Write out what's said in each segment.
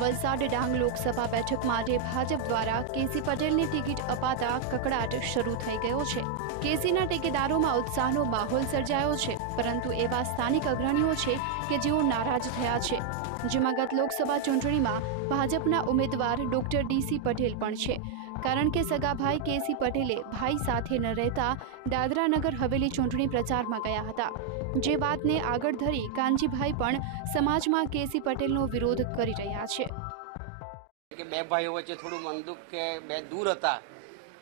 વલસાડ ડાંગ લોકસભા બેઠક માટે ભાજપ દ્વારા કેસી પટેલની ટિકિટ અપાતા કકડાટ શરૂ થઈ ગયો છે. કેસીના ટેકેદારોમાં ઉત્સાહનો માહોલ સર્જાયો છે, પરંતુ એવા સ્થાનિક અગ્રણીઓ છે કે જેઓ નારાજ થયા છે. જેમાં ગત લોકસભા ચૂંટણીમાં ભાજપના ઉમેદવાર ડોક્ટર ડીસી પટેલ પણ છે. કારણ કે સગાભાઈ કેસી પટેલે ભાઈ સાથે ન રહેતા દાદરા નગર હવેલી ચૂંટણી પ્રચારમાં ગયા હતા. જે વાતને આગળ ધરી કાનજીભાઈ પણ સમાજમાં કેસી પટેલનો વિરોધ કરી રહ્યા છે. કે બે ભાઈઓ વચ્ચે થોડું મનદુખ કે બે દૂર હતા.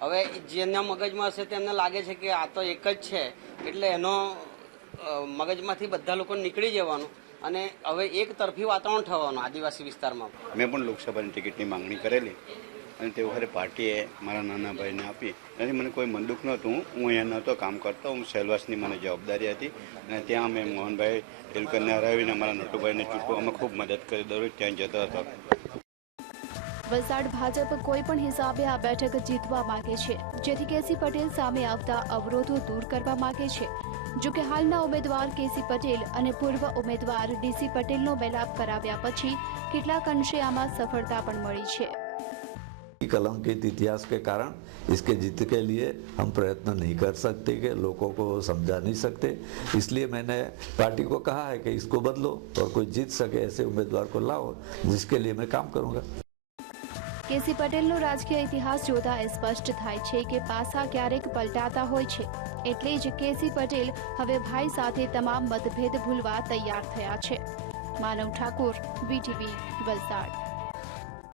હવે જેના મગજમાં હશે તેમને લાગે છે કે આ તો એક જ છે. એટલે એનો મગજમાંથી બધા લોકો નીકળી જવાનું અને હવે એક તરફી વાતાવરણ થવાનું આદિવાસી વિસ્તારમાં. મેં પણ લોકસભાની ટિકિટની માંગણી કરેલી. અને તે વખતે પાર્ટીએ મારા નાના ભાઈને આપી. અને મને કોઈ મંદુક નહોતું. હું અહીંયા નહોતો કામ કરતો. હું સેલવાસની મને જવાબદારી હતી. અને ત્યાં અમે મોહનભાઈ તેલકરને હરાવીને અમારા નટુભાઈને ચૂંટવામાં ખૂબ મદદ કરી. દરરોજ ત્યાં જતો હતો. વલસાડ ભાજપ કોઈ પણ હિસાબે આ બેઠક જીતવા માંગે છે. જેથી કેસી પટેલ સામે આવતા અવરોધો દૂર કરવા માંગે છે. જો કે હાલના ઉમેદવાર કેસી પટેલ અને પૂર્વ ઉમેદવાર ડીસી પટેલનો મેલાપ કરાવ્યા પછી કેટલાક અંશે આમાં સફળતા પણ મળી છે. कलंकित इतिहास के कारण इसके जीत के लिए हम प्रयत्न नहीं कर सकते कि लोगों को समझा नहीं सकते इसलिए मैंने पार्टी को कहा है कि इसको बदलो और कोई जीत सके ऐसे उम्मीदवार को लाओ जिसके लिए मैं काम करूंगा કેસી પટેલનો રાજકીય ઇતિહાસ જોતા એ સ્પષ્ટ થાય છે કે પાસા ક્યારેક પલટાતા હોય છે એટલે જ કેસી પટેલ હવે ભાઈ સાથે તમામ મતભેદ ભૂલવા તૈયાર થયા છે માનવ ઠાકુર વીટીવી વલસાડ